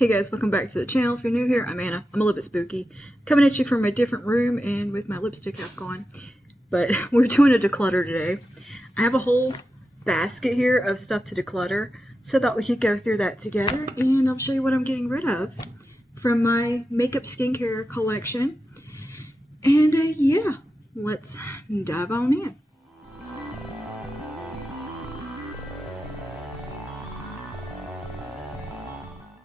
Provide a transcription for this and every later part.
Hey guys, welcome back to the channel. If you're new here, I'm Anna. I'm a little bit spooky. Coming at you from a different room and with my lipstick half gone. But we're doing a declutter today. I have a whole basket here of stuff to declutter, so I thought we could go through that together, and I'll show you what I'm getting rid of from my makeup skincare collection. And yeah, let's dive on in.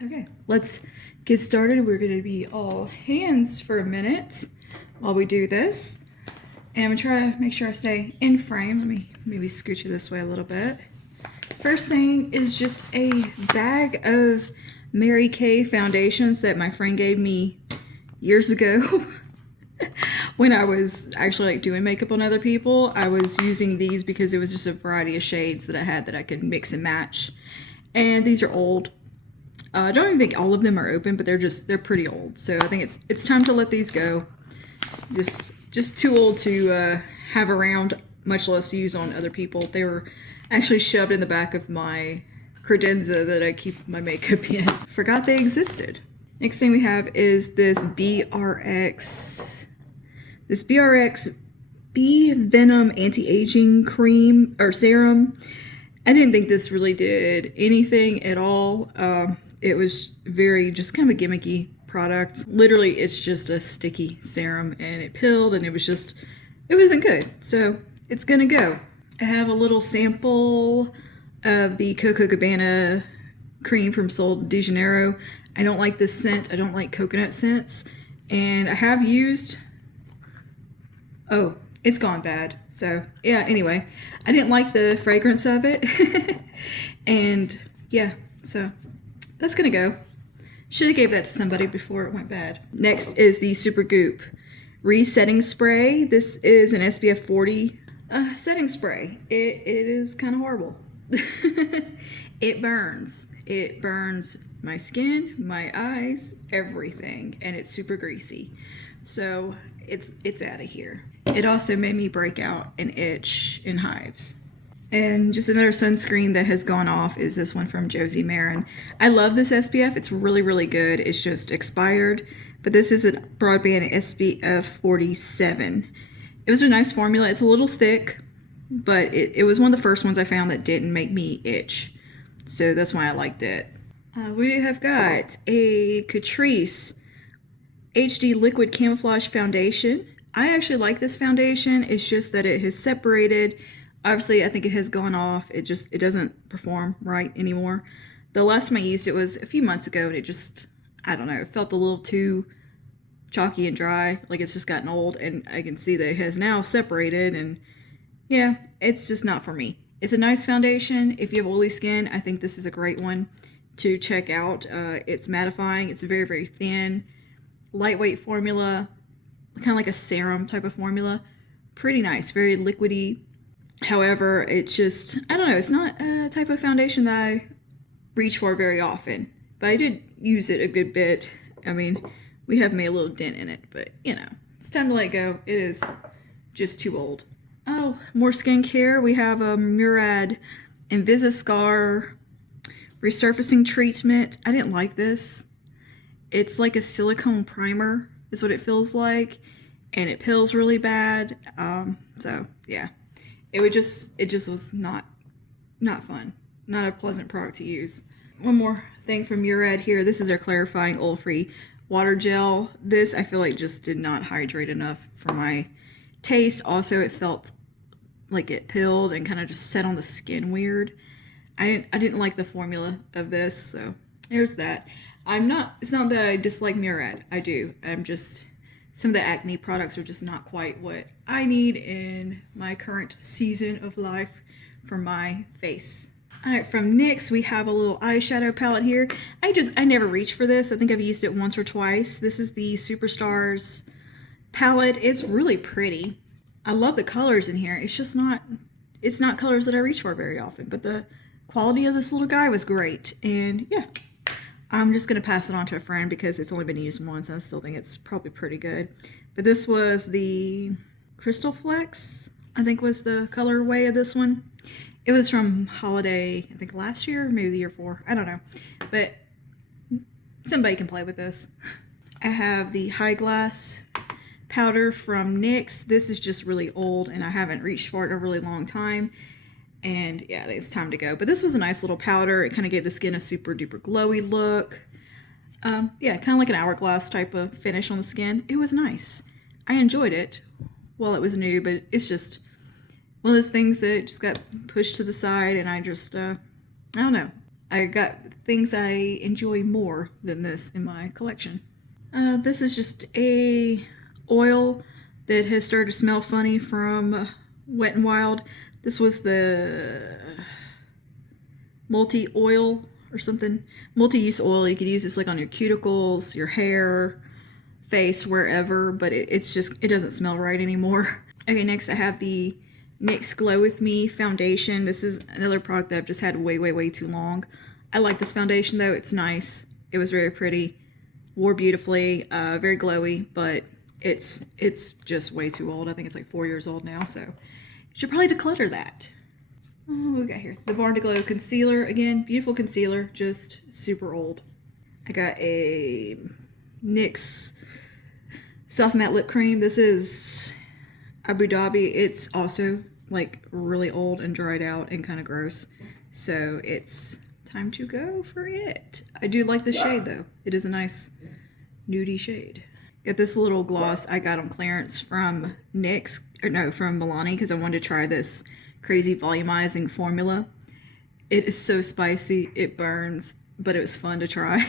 Okay, let's get started. We're going to be all hands for a minute while we do this. And I'm going to try to make sure I stay in frame. Let me maybe scooch you this way a little bit. First thing is just a bag of Mary Kay foundations that my friend gave me years ago. When I was actually doing makeup on other people, I was using these because it was just a variety of shades that I had that I could mix and match. And these are old. I don't even think all of them are open, but they're pretty old. So I think it's time to let these go. Just too old to have around, much less use on other people. They were actually shoved in the back of my credenza that I keep my makeup in. Forgot they existed. Next thing we have is this BRX Bee Venom Anti-Aging Cream or Serum. I didn't think this really did anything at all. It was very just kind of a gimmicky product. Literally, it's just a sticky serum and it pilled and it wasn't good. So it's gonna go. I have a little sample of the Coco Cabana cream from Sol de Janeiro. I don't like this scent. I don't like coconut scents. And I have used, oh, it's gone bad. So yeah, anyway, I didn't like the fragrance of it. And yeah, so that's gonna go. Should have gave that to somebody before it went bad. Next is the Super Goop Resetting Spray. This is an SPF 40 setting spray. It is kind of horrible. It burns. It burns my skin, my eyes, everything, and it's super greasy. So it's out of here. It also made me break out and itch in hives. And just another sunscreen that has gone off is this one from Josie Maran. I love this SPF. It's really, really good. It's just expired. But this is a broadband SPF 47. It was a nice formula. It's a little thick, but it was one of the first ones I found that didn't make me itch. So that's why I liked it. We have got a Catrice HD Liquid Camouflage Foundation. I actually like this foundation. It's just that it has separated. Obviously, I think it has gone off. It doesn't perform right anymore. The last time I used it was a few months ago, and I don't know, it felt a little too chalky and dry, like it's just gotten old, and I can see that it has now separated, and yeah, it's just not for me. It's a nice foundation. If you have oily skin, I think this is a great one to check out. It's mattifying. It's very, very thin, lightweight formula, kind of like a serum type of formula. Pretty nice, very liquidy. However, it's just, I don't know, it's not a type of foundation that I reach for very often. But I did use it a good bit. I mean, we have made a little dent in it, but you know, it's time to let go. It is just too old. Oh, more skincare. We have a Murad Invisiscar Resurfacing Treatment. I didn't like this. It's like a silicone primer is what it feels like. And it pills really bad. So yeah. It just was not fun. Not a pleasant product to use. One more thing from Murad here. This is their clarifying oil-free water gel. This I feel like just did not hydrate enough for my taste. Also, it felt like it pilled and kind of just set on the skin weird. I didn't like the formula of this, so there's that. It's not that I dislike Murad. I do. Some of the acne products are just not quite what I need in my current season of life for my face. All right, from NYX, we have a little eyeshadow palette here. I never reach for this. I think I've used it once or twice. This is the Superstars palette. It's really pretty. I love the colors in here. It's not colors that I reach for very often, but the quality of this little guy was great. And yeah. I'm just going to pass it on to a friend because it's only been used once and I still think it's probably pretty good. But this was the Crystal Flex, I think was the colorway of this one. It was from holiday, I think last year, maybe the year before. I don't know. But somebody can play with this. I have the High Glass powder from NYX. This is just really old and I haven't reached for it in a really long time. And yeah, it's time to go. But this was a nice little powder. It kind of gave the skin a super duper glowy look. Yeah, kind of like an hourglass type of finish on the skin. It was nice. I enjoyed it while it was new, but it's just one of those things that just got pushed to the side, and I just, I don't know. I got things I enjoy more than this in my collection. This is just a oil that has started to smell funny from Wet n Wild. This was the multi-oil or something. Multi-use oil. You could use this like on your cuticles, your hair, face, wherever, but it doesn't smell right anymore. Okay, next I have the NYX Glow With Me foundation. This is another product that I've just had way too long. I like this foundation though. It's nice. It was very pretty. Wore beautifully. Very glowy, but it's just way too old. I think it's like 4 years old now, so should probably declutter that. What we got here? The Barn to Glow concealer. Again, beautiful concealer, just super old. I got a NYX Soft Matte Lip Cream. This is Abu Dhabi. It's also like really old and dried out and kind of gross. So it's time to go for it. I do like the shade though. It is a nice nudie shade. Got this little gloss I got on clearance from NYX, or no, from Milani, because I wanted to try this crazy volumizing formula. It is so spicy, it burns, but it was fun to try.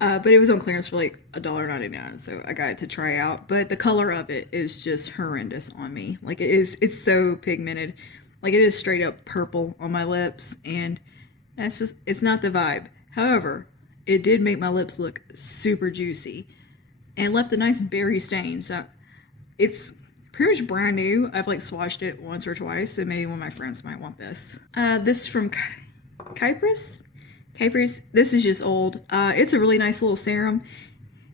But it was on clearance for like $1.99, so I got it to try out. But the color of it is just horrendous on me. Like it's so pigmented. Like it is straight up purple on my lips, and it's not the vibe. However, it did make my lips look super juicy and left a nice berry stain. So it's pretty much brand new. I've like swatched it once or twice, so maybe one of my friends might want this. This from Kypris. This is just old. It's a really nice little serum.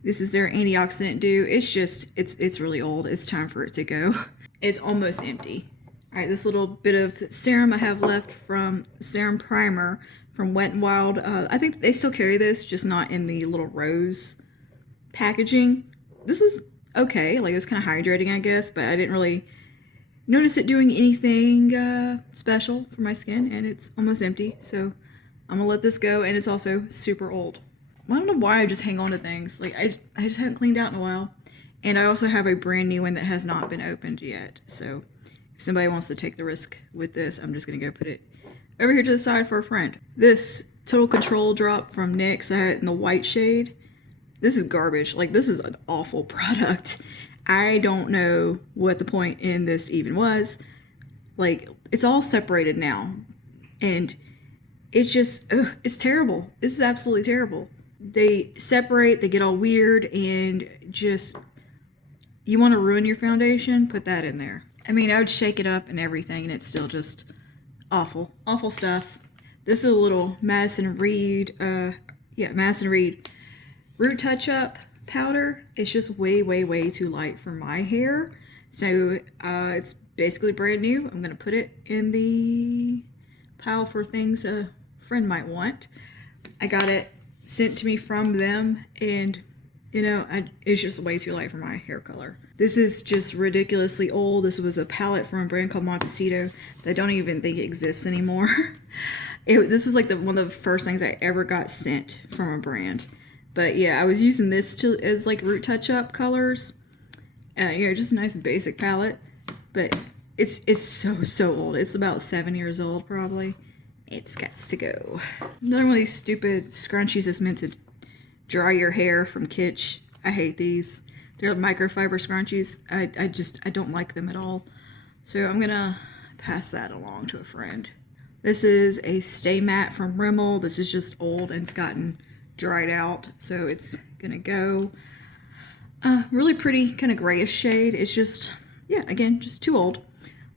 This is their antioxidant dew. It's really old. It's time for it to go. It's almost empty. All right, this little bit of serum I have left from Serum Primer from Wet n Wild. I think they still carry this, just not in the little rose packaging. This was okay. Like, it was kind of hydrating, I guess, but I didn't really notice it doing anything special for my skin, and it's almost empty, so I'm gonna let this go. And it's also super old. I don't know why I just hang on to things. Like, I just haven't cleaned out in a while. And I also have a brand new one that has not been opened yet. So if somebody wants to take the risk with this, I'm just gonna go put it over here to the side for a friend. This Total Control drop from NYX, I had it in the white shade. This is garbage. Like, this is an awful product. I don't know what the point in this even was. Like, it's all separated now. And it's just, it's terrible. This is absolutely terrible. They separate, they get all weird, and just, you want to ruin your foundation? Put that in there. I mean, I would shake it up and everything, and it's still just awful. Awful stuff. This is a little Madison Reed, Madison Reed Root Touch-Up powder. It's just way too light for my hair. So it's basically brand new. I'm going to put it in the pile for things a friend might want. I got it sent to me from them, and you know, it's just way too light for my hair color. This is just ridiculously old. This was a palette from a brand called Montecito that I don't even think exists anymore. This was like one of the first things I ever got sent from a brand. But yeah, I was using this as like root touch-up colors. You know, just a nice basic palette. But it's so old. It's about 7 years old probably. It's got to go. Another one of these stupid scrunchies that's meant to dry your hair from Kitsch. I hate these. They're microfiber scrunchies. I don't like them at all. So I'm gonna pass that along to a friend. This is a Stay Matte from Rimmel. This is just old and it's gotten dried out, so it's gonna go. Really pretty, kind of grayish shade. It's just, yeah, again, just too old.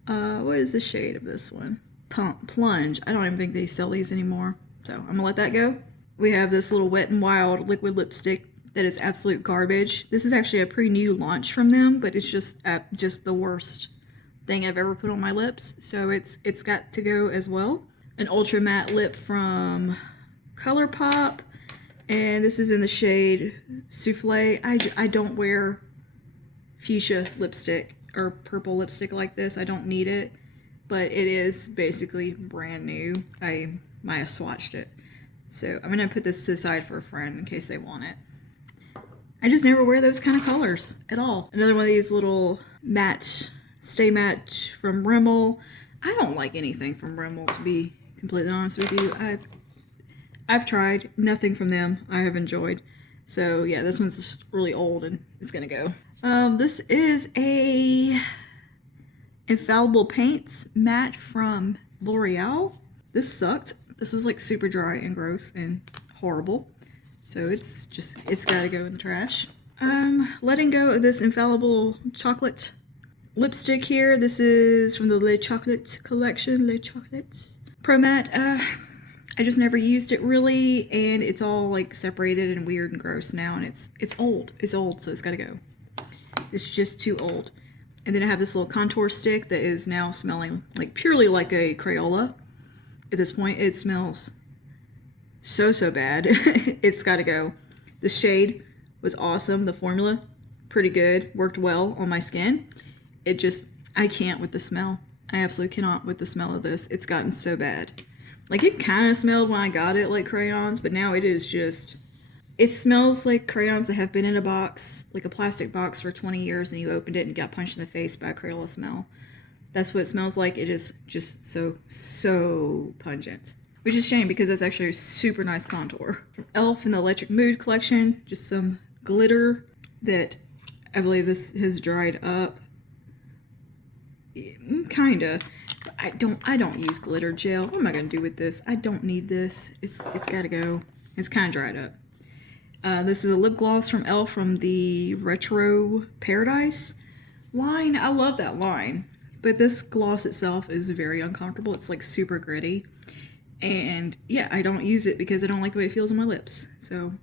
What is the shade of this one? Plunge. I don't even think they sell these anymore, so I'm gonna let that go. We have this little Wet n Wild liquid lipstick that is absolute garbage. This is actually a pretty new launch from them, but it's just the worst thing I've ever put on my lips, so it's got to go as well. An ultra matte lip from ColourPop. And this is in the shade Souffle. I don't wear fuchsia lipstick or purple lipstick like this. I don't need it, but it is basically brand new. I might have swatched it. So I'm gonna put this to the side for a friend in case they want it. I just never wear those kind of colors at all. Another one of these little matte, stay matte from Rimmel. I don't like anything from Rimmel, to be completely honest with you. I've tried nothing from them I have enjoyed. So yeah, this one's just really old and it's gonna go. This is a Infallible Paints matte from L'Oreal. This sucked. This was like super dry and gross and horrible. So it's gotta go in the trash. Letting go of this Infallible chocolate lipstick here. This is from the Le Chocolat collection, Le Chocolat Pro Matte. I just never used it really, and it's all like separated and weird and gross now, and it's old. It's old, so it's gotta go. It's just too old. And then I have this little contour stick that is now smelling like purely like a Crayola. At this point, it smells so bad. It's gotta go. The shade was awesome. The formula, pretty good. Worked well on my skin. It just, I can't with the smell. I absolutely cannot with the smell of this. It's gotten so bad. Like, it kind of smelled when I got it like crayons, but now it is just, it smells like crayons that have been in a box, like a plastic box for 20 years, and you opened it and got punched in the face by a Crayola smell. That's what it smells like. It is just so pungent. Which is a shame because that's actually a super nice contour. From e.l.f. in the Electric Mood collection, just some glitter that I believe this has dried up. Kinda. I don't use glitter gel. What am I gonna do with this? I don't need this. It's gotta go. It's kind of dried up. This is a lip gloss from e.l.f. from the Retro Paradise line. I love that line, but this gloss itself is very uncomfortable. It's like super gritty, and yeah, I don't use it because I don't like the way it feels on my lips. So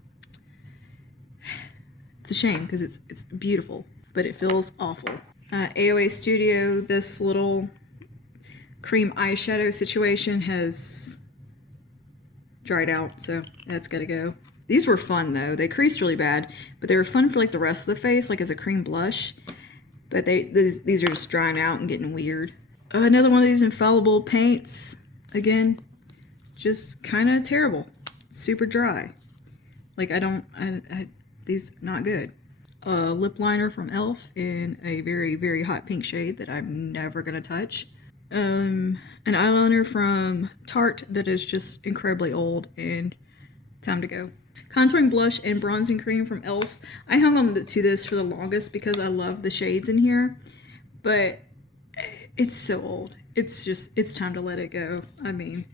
it's a shame because it's beautiful, but it feels awful. AOA Studio, this little cream eyeshadow situation has dried out, so that's gotta go. These were fun though. They creased really bad, but they were fun for like the rest of the face, like as a cream blush. But these are just drying out and getting weird. Another one of these Infallible Paints. Again, just kind of terrible. Super dry. Like these not good. Lip liner from e.l.f. in a very hot pink shade that I'm never gonna touch. An eyeliner from Tarte that is just incredibly old and time to go. Contouring blush and bronzing cream from e.l.f. I hung on to this for the longest because I love the shades in here, but it's so old. It's time to let it go. I mean,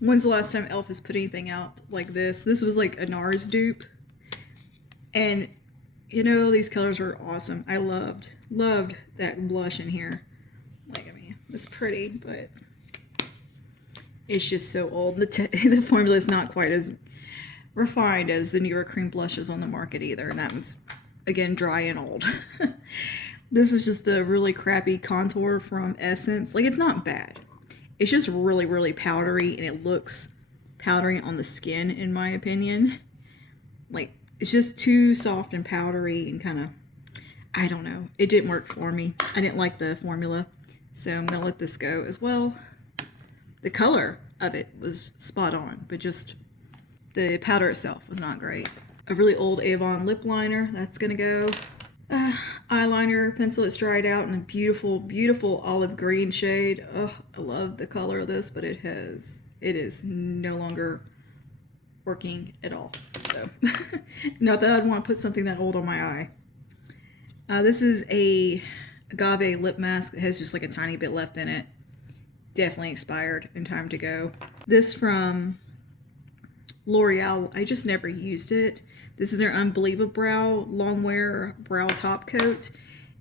when's the last time e.l.f. has put anything out like this? This was like a NARS dupe, and you know, these colors were awesome. I loved that blush in here. Like, I mean, it's pretty, but it's just so old. The formula is not quite as refined as the newer cream blushes on the market either, and that one's, again, dry and old. This is just a really crappy contour from Essence. Like, it's not bad. It's just really powdery, and it looks powdery on the skin, in my opinion. Like, it's just too soft and powdery and kind of, I don't know. It didn't work for me. I didn't like the formula, so I'm going to let this go as well. The color of it was spot on, but just the powder itself was not great. A really old Avon lip liner, that's going to go. Eyeliner pencil, it's dried out in a beautiful olive green shade. Oh, I love the color of this, but it is no longer working at all. So, not that I'd want to put something that old on my eye. This is a agave lip mask that has just like a tiny bit left in it. Definitely expired and time to go. This from L'Oreal, I just never used it. This is their Unbelievable Brow Longwear Brow Top Coat.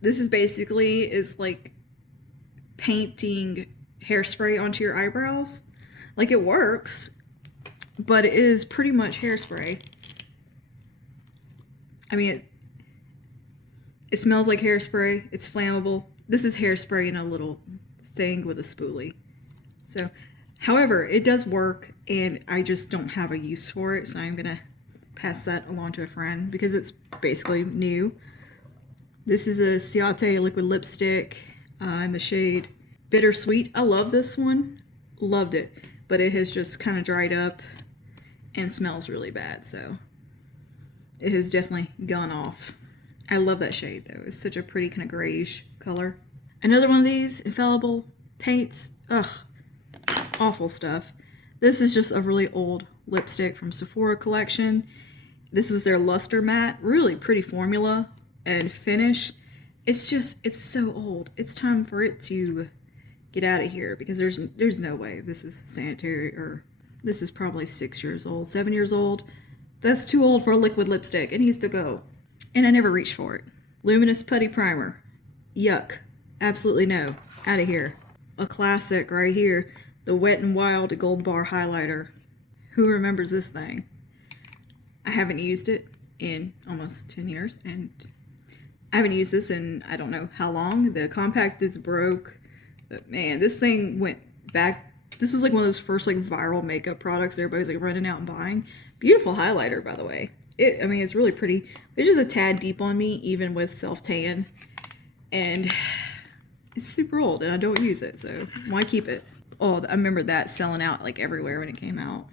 This is basically like painting hairspray onto your eyebrows. Like, it works, but it is pretty much hairspray. I mean, it smells like hairspray. It's flammable. This is hairspray in a little thing with a spoolie. So, however, it does work, and I just don't have a use for it, so I'm gonna pass that along to a friend because it's basically new. This is a Ciate liquid lipstick in the shade Bittersweet. I love this one. Loved it. But it has just kind of dried up and smells really bad. So it has definitely gone off. I love that shade though. It's such a pretty kind of grayish color. Another one of these Infallible paints. Ugh. Awful stuff. This is just a really old lipstick from Sephora collection. This was their Luster Matte. Really pretty formula and finish. It's so old. It's time for it to get out of here because there's no way this is sanitary, or this is probably 6 years old, 7 years old. That's too old for a liquid lipstick. It needs to go. And I never reached for it. Luminous Putty Primer. Yuck. Absolutely no. Out of here. A classic right here. The Wet n Wild Gold Bar Highlighter. Who remembers this thing? I haven't used it in almost 10 years, and I haven't used this in I don't know how long. The compact is broke, but man, this thing went back. This was like one of those first like viral makeup products everybody's like running out and buying. Beautiful highlighter, by the way. I mean, it's really pretty. It's just a tad deep on me, even with self-tan, and it's super old, and I don't use it, so why keep it? Oh, I remember that selling out like everywhere when it came out.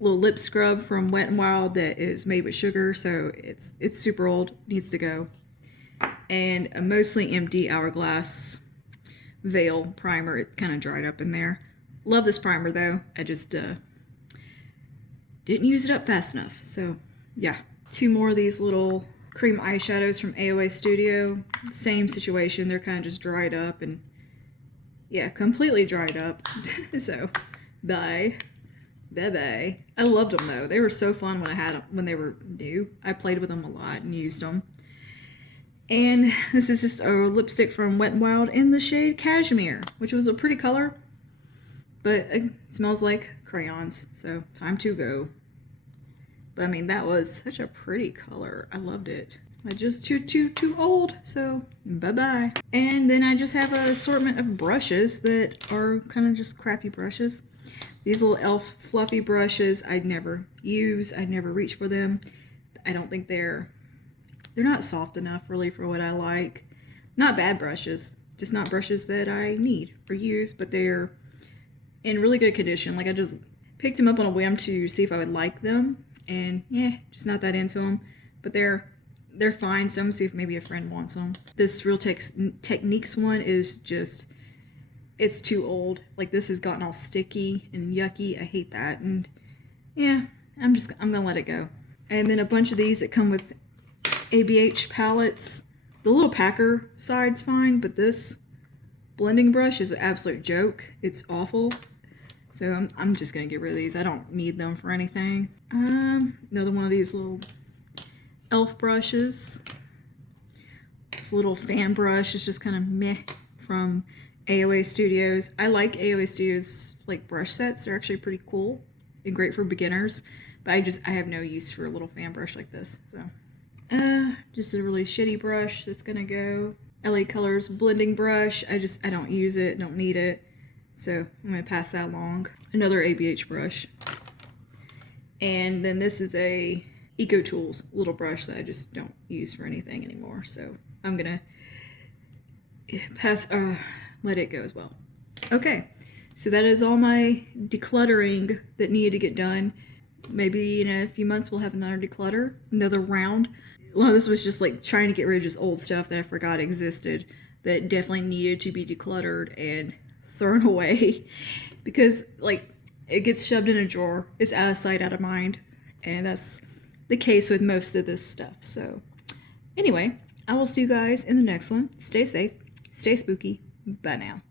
Little lip scrub from Wet n Wild that is made with sugar, so it's super old, needs to go. And a mostly empty Hourglass Veil primer. It kind of dried up in there. Love this primer though. I just didn't use it up fast enough. So yeah, 2 more of these little cream eyeshadows from AOA Studio. Same situation. They're kind of just dried up, and yeah, completely dried up. So bye. Bye-bye. I loved them though. They were so fun when I had them, when they were new. I played with them a lot and used them. And this is just a lipstick from Wet n Wild in the shade Cashmere, which was a pretty color, but it smells like crayons, so time to go. But I mean, that was such a pretty color. I loved it. But just too old, so bye-bye. And then I just have an assortment of brushes that are kind of just crappy brushes. These little e.l.f. fluffy brushes I'd never use. I'd never reach for them. I don't think they're not soft enough really for what I like. Not bad brushes, just not brushes that I need or use, but they're in really good condition. Like I just picked them up on a whim to see if I would like them, and yeah, just not that into them. But they're fine, so I'm gonna see if maybe a friend wants them. This Real Techniques one is just, it's too old. Like this has gotten all sticky and yucky. I hate that. And yeah, I'm gonna let it go. And then a bunch of these that come with ABH palettes. The little packer side's fine, but this blending brush is an absolute joke. It's awful. So I'm just gonna get rid of these. I don't need them for anything. Another one of these little e.l.f. brushes. This little fan brush is just kind of meh from AOA Studios. I like AOA Studios like brush sets. They're actually pretty cool and great for beginners, but I have no use for a little fan brush like this. So just a really shitty brush that's gonna go. LA Colors blending brush. I don't use it, don't need it, so I'm gonna pass that along. Another ABH brush. And then this is a Eco Tools little brush that I just don't use for anything anymore, so I'm gonna let it go as well. Okay, so that is all my decluttering that needed to get done. Maybe in a few months we'll have another declutter, another round. A lot of this was just like trying to get rid of just old stuff that I forgot existed that definitely needed to be decluttered and thrown away because like it gets shoved in a drawer. It's out of sight, out of mind, and that's the case with most of this stuff. So anyway, I will see you guys in the next one. Stay safe, stay spooky. Bye now.